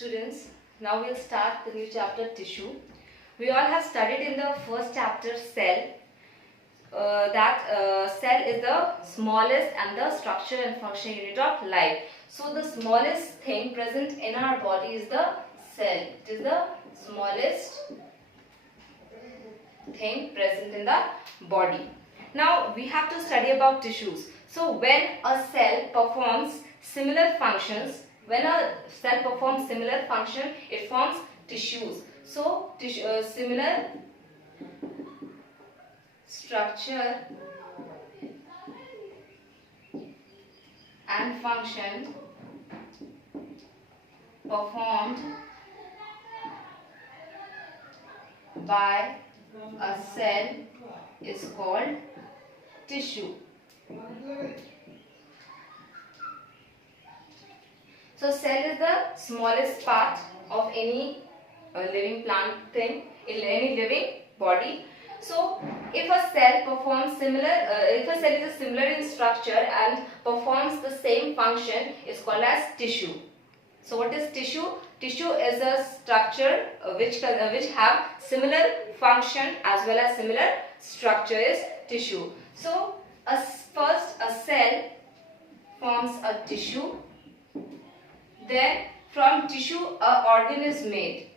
Students, now we'll start the new chapter tissue. We all have studied in the first chapter cell. Cell is the smallest and the structure and function unit of life. So the smallest thing present in our body is the cell. It is the smallest thing present in the body. Now we have to study about tissues. So when a cell performs similar functions, it forms tissues. So similar structure and function performed by a cell is called tissue. So cell is the smallest part of any living plant thing, in any living body. So if a cell is similar in structure and performs the same function, is called as tissue. So what is tissue? Tissue is a structure which have similar function as well as similar structure is tissue. So first a cell forms a tissue. Then from tissue a organ is made.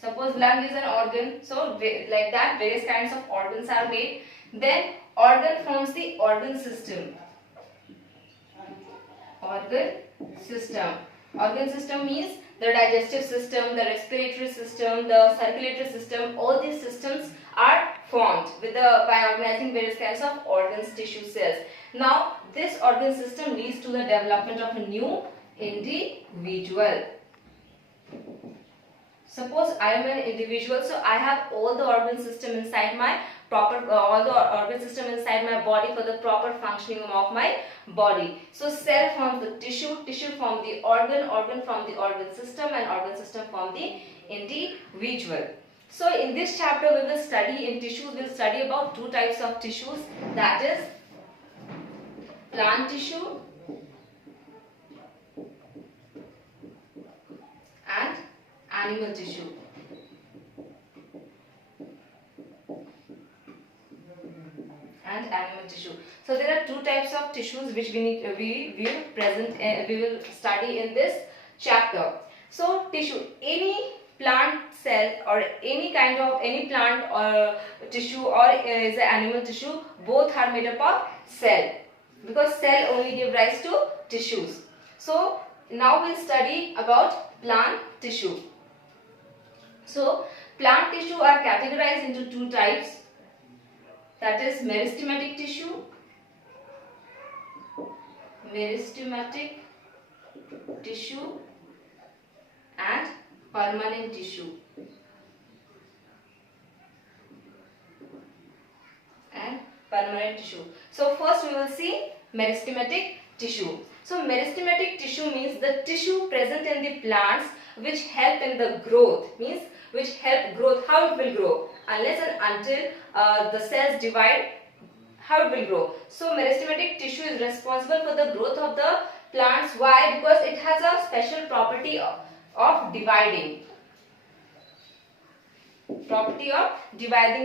Suppose lung is an organ, so like that various kinds of organs are made. Then organ forms the organ system. Organ system means the digestive system, the respiratory system, the circulatory system. All these systems are formed by organizing various kinds of organs, tissue cells. Now this organ system leads to the development of a new individual. Suppose I am an individual, so I have all the organ system inside my body for the proper functioning of my body. So cell forms the tissue, tissue forms the organ forms the organ system, and organ system forms the individual. So in this chapter we will study in tissues, we will study about two types of tissues, that is plant tissue and animal tissue. So there are two types of tissues which we will study in this chapter. So tissue, any plant cell or any plant or tissue or is an animal tissue, both are made up of cell, because cell only give rise to tissues. So now we'll study about plant tissue. So plant tissue are categorized into two types, that is meristematic tissue, and permanent tissue. So first we will see meristematic tissue. So meristematic tissue means the tissue present in the plants which help in the growth, how it will grow, unless and until the cells divide, how it will grow. So meristematic tissue is responsible for the growth of the plants. Why? Because it has a special property of dividing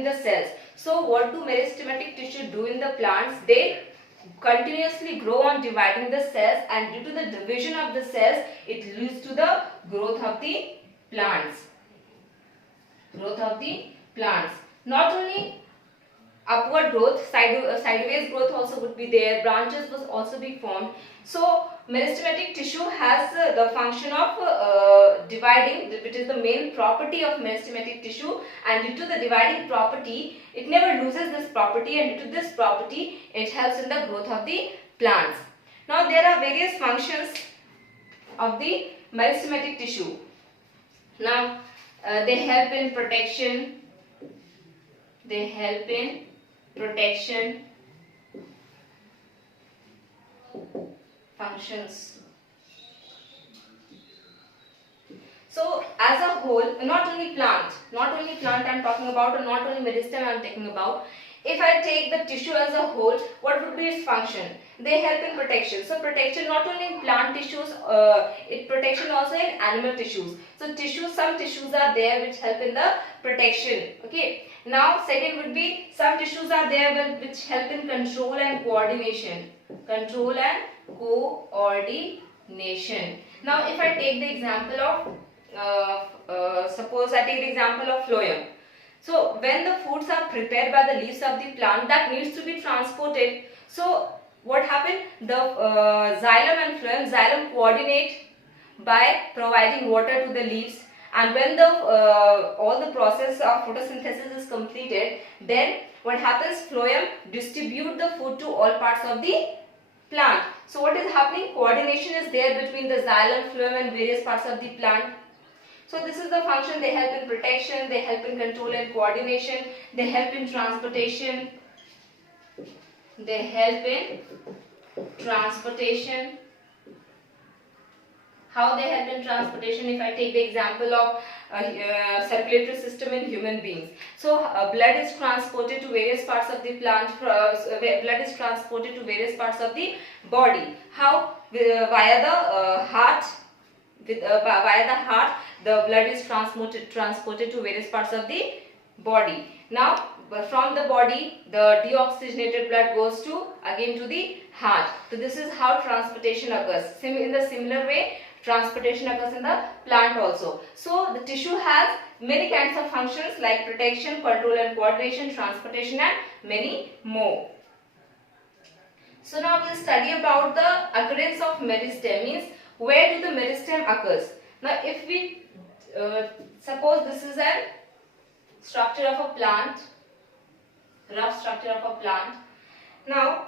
the cells. So what do meristematic tissue do in the plants? They continuously grow on dividing the cells, and due to the division of the cells, it leads to the growth of the plants. Not only upward growth, sideways growth also would be there, branches will also be formed. So meristematic tissue has the function of dividing, which is the main property of meristematic tissue, and due to the dividing property, it never loses this property, and due to this property, it helps in the growth of the plants. Now there are various functions of the meristematic tissue. Now they help in protection. Functions. So as a whole, not only plant I am talking about, or not only meristem I am talking about. If I take the tissue as a whole, what would be its function? they help in protection. So protection not only in plant tissues, it protection also in animal tissues. So some tissues are there which help in the protection. Okay. Now second would be some tissues are there which help in control and coordination. Control and coordination. Now if I take the example of suppose I take the example of phloem. So when the foods are prepared by the leaves of the plant that needs to be transported, so what happened? The xylem and phloem, xylem coordinate by providing water to the leaves, and when the all the process of photosynthesis is completed, then what happens? Phloem distribute the food to all parts of the plant. So what is happening? Coordination is there between the xylem, phloem and various parts of the plant. So this is the function. They help in protection, they help in control and coordination, they help in transportation. They help in transportation. How they help in transportation? If I take the example of circulatory system in human beings. So blood is transported to various parts of the plant, blood is transported to various parts of the body. How? Via the heart. Via the heart, the blood is transported to various parts of the body. Now from the body, the deoxygenated blood goes again to the heart. So this is how transportation occurs. In the similar way, transportation occurs in the plant also. So the tissue has many kinds of functions like protection, control and coordination, transportation and many more. So now we will study about the occurrence of meristem, means where do the meristem occurs. Now if we suppose this is a structure of a plant, rough structure of a plant. Now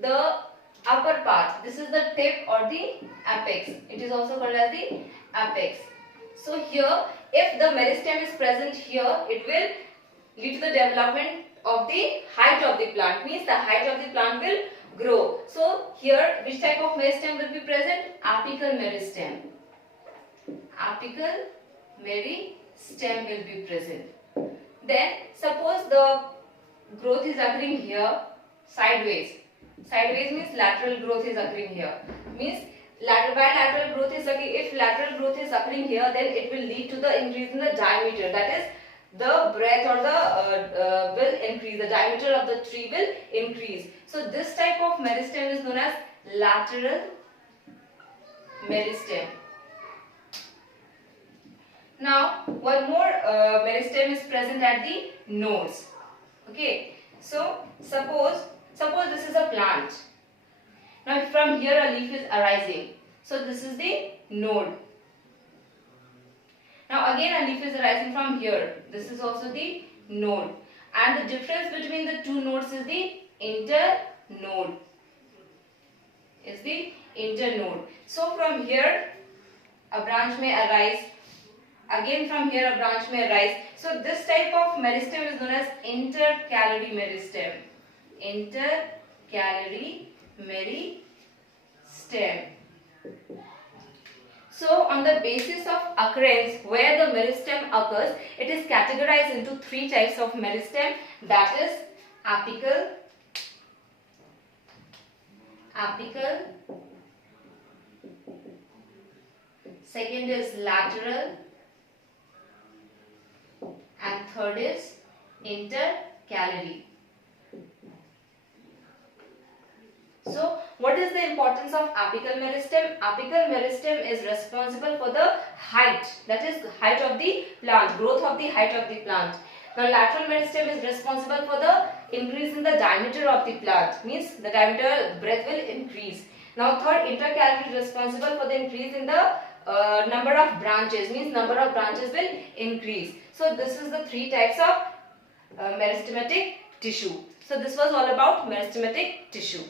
the upper part, this is the tip or the apex. It is also called as the apex. So here, if the meristem is present here, it will lead to the development of the height of the plant, means the height of the plant will grow. So here, which type of meristem will be present? Apical meristem. Apical meristem will be present. Then suppose the growth is occurring here sideways. Sideways means lateral growth is occurring here. Means lateral growth is occurring. If lateral growth is occurring here, then it will lead to the increase in the diameter. That is, the breadth or the will increase. The diameter of the tree will increase. So this type of meristem is known as lateral meristem. Now one more meristem is present at the nodes. Okay. So suppose this is a plant. Now from here a leaf is arising. So this is the node. Now again a leaf is arising from here. This is also the node. And the difference between the two nodes is the internode. So from here a branch may arise. Again from here a branch may arise. So this type of meristem is known as intercalary meristem. Intercalary meristem. So on the basis of occurrence where the meristem occurs, it is categorized into three types of meristem, that is apical, second is lateral, and third is intercalary. So what is the importance of apical meristem? Apical meristem is responsible for the height, that is the height of the plant, growth of the height of the plant. Now lateral meristem is responsible for the increase in the diameter of the plant, means the diameter, breadth will increase. Now third, intercalary is responsible for the increase in the number of branches, means number of branches will increase. So this is the three types of meristematic tissue. So this was all about meristematic tissue.